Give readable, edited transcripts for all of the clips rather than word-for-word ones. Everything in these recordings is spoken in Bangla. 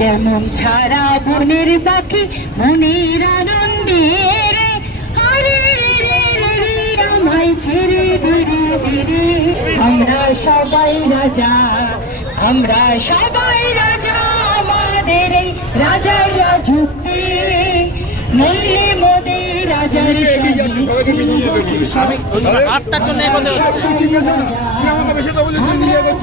যেমন ছাড়া বনের পাখি মনের আনন্দে রে, আরে রে রে রে আমায় ছেড়ে ধীরে ধীরে। আমরা সবাই রাজা, আমরা সবাই রাজা, আমাদের এই রাজার রাজত্বে নইলে মোদের রাজার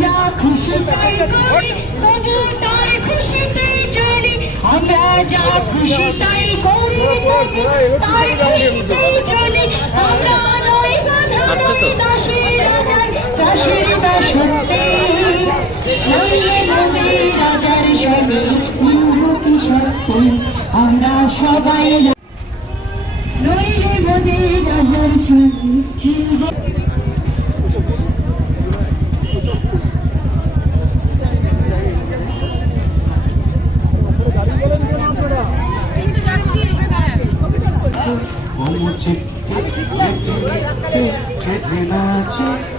যা খুশি তাই করি, তবু তার খুশিতে চলি। আমরা যা খুশি তাই করি, তার খুশিতে চলি। আমরা নই বাধা, নই দাসের রাজার দাসের দাসত্বে নইলে মোদের রাজার সঙ্গে কি সত্যি। আমরা সবাই নইলে মোদের রাজার সঙ্গে।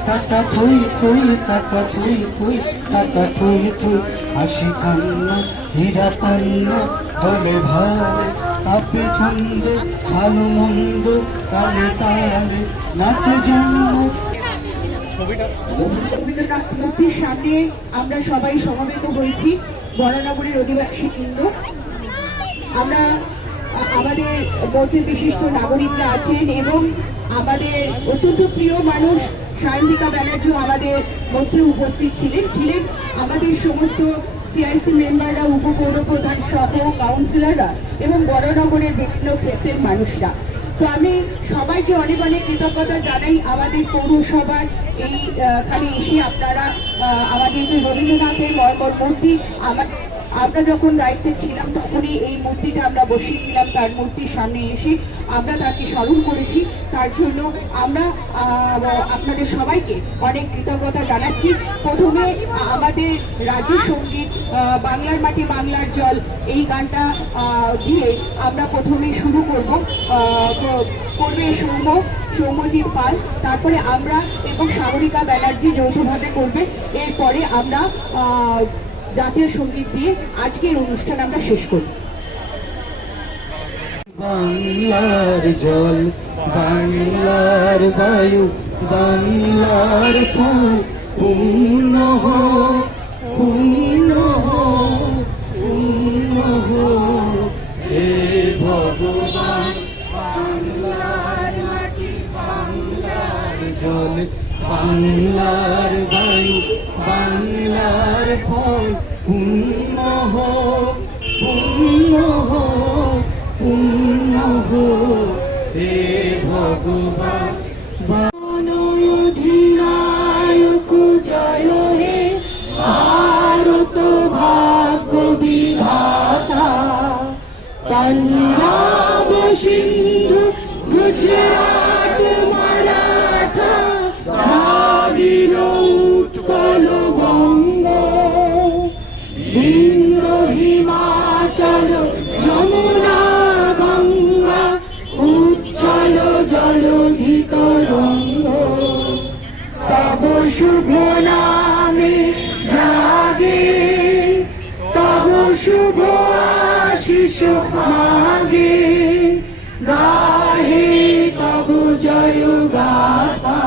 টাকা থই থই, টাকা থই থই, টাকা থই থই, হাসি কান্না হীরা পান্না দলে ভালে, কাপে ছন্দে ভালো মন্দ তালে তালে নাচে জন্ম। মুক্তির সাথে আমরা সবাই সমবেত হয়েছি বরানগরের অধিবাসী বৃন্দ। আমরা আমাদের মধ্যে বিশিষ্ট নাগরিকরা আছেন এবং আমাদের অত্যন্ত প্রিয় মানুষ সায়ন্তিকা ব্যানার্জি আমাদের মধ্যে উপস্থিত ছিলেন আমাদের সমস্ত সিআইসি মেম্বাররা, উপপৌরপ্রধান সহ কাউন্সিলররা এবং বরানগরের বিভিন্ন ক্ষেত্রের মানুষরা। তো আমি সবাইকে অনেক অনেক কৃতজ্ঞতা জানাই আমাদের পৌরসভার এইখানে এসে আপনারা আমাদের যে রবীন্দ্রনাথের মর্মর মূর্তি আমরা যখন দায়িত্বে ছিলাম তখনই এই মূর্তিটা আমরা বসিয়েছিলাম, তার মূর্তির সামনে এসে আমরা তাকে স্মরণ করেছি। তার জন্য আমরা আপনাদের সবাইকে অনেক কৃতজ্ঞতা জানাচ্ছি। প্রথমে আমাদের রাজ্য সঙ্গীত বাংলার মাটি বাংলার জল এই গানটা দিয়ে আমরা প্রথমে শুরু করবে সৌম্যজিৎ পাল, তারপরে আমরা এবং সাগরিকা ব্যানার্জি যৌথভাবে করবে। এরপরে আমরা জাতীয় সঙ্গীত দিয়ে আজকের অনুষ্ঠান আমরা শেষ করি। বাংলার জল, বাংলার বায়ু, বাংলার ফুল, পূর্ণ হোক, পূর্ণ হোক, পূর্ণ হোক হে ভগবান। বাংলার মাটি, বাংলার জল, বাংলার বায়ু, বাংলার ফল, পূর্ণ হোক, পূর্ণ হোক, পূর্ণ হোক হে ভগবান। অধিনায়ক জয় হে ভারত ভাগ্য বিধাতা, পাঞ্জাব সিন্ধু গুজরাট মারাঠা দ্রাবিড় উৎকল বঙ্গ, বিন্দ হিমাচল যমুনা গঙ্গা উচ্ছল জলধি তরঙ্গ। তব শুভ নামে জাগে, তব শুভ আশিস মাগে, গাহে তব জয় গাথা।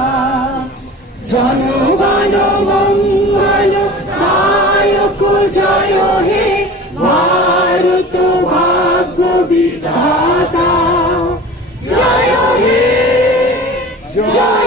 জনগণ মঙ্গল নায়ক জয় হে ভারত ভাগ্য বিধাতা, জয় হে জয়।